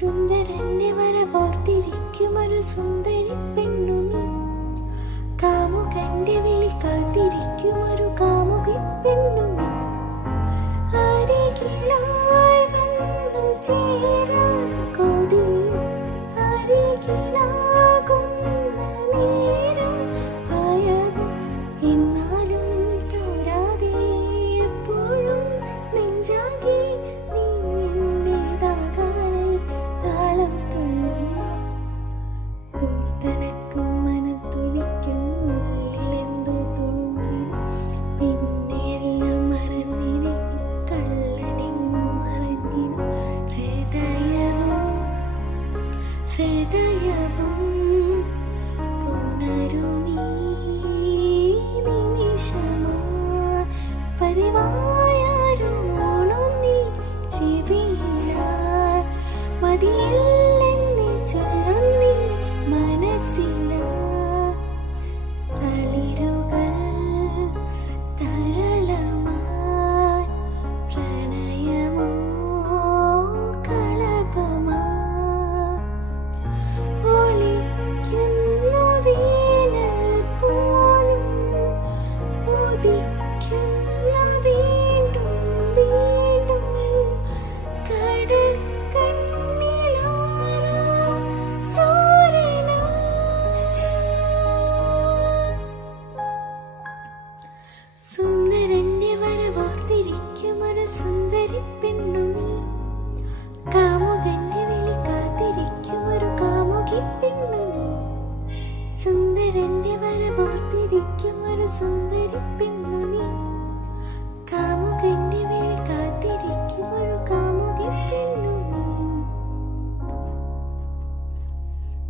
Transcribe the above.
സുന്ദരന്റെ വരവോർത്തിരിക്കുമൊരു സുന്ദരി പെണ്ണു നീ. കാമുകന്റെ വിളി കാത്തിരിക്കുമൊരു കാമുകി പെണ്ണു നീ. അരികിലായി വന്നു ചേരാൻ കൊതിയും അരികിലാകുന്ന നേരം ഭയവും എന്നാലും തോരാതെ എപ്പോഴും നെഞ്ചാകെ നീ എന്നേതാകാനിൽ താളം തുള്ളുന്നു. പൂത്തനക്കും മനം തുടിക്കും ഉള്ളിലെന്തോ തുളുമ്പിനും പിന്നെയെല്ലാം മറന്നിരിക്കും കള്ളനെങ്ങോ മറഞ്ഞിനും ഹൃദയവും പുണരുമീ നിമിഷമാ. പതിവായാരുമോളൊന്നിൽ ചെവിയിലായി മതിയില്ലെന്ന് ചൊല്ലുന്നിൽ മനസ്സിലായി. തളിരുകൾ തരളമായി പ്രണയമോ കളഭമായി. ഒളിക്കുന്നു വീണൽ പോലും ഉദിക്കുന്നു വീണ്ടും വീണ്ടും കടക്കണ്ണിലാരാ സൂര്യനായി. സുന്ദരന്റെ വരവോർത്തിരിക്കുമൊരു സുന്ദരി പെണ്ണു നീ. കാമുകന്റെ വിളി കാത്തിരിക്കുമൊരു കാമുകി പെണ്ണു നീ. സുന്ദരന്റെ വരവോർത്തിരിക്കുമൊരു സുന്ദരി പെണ്ണു.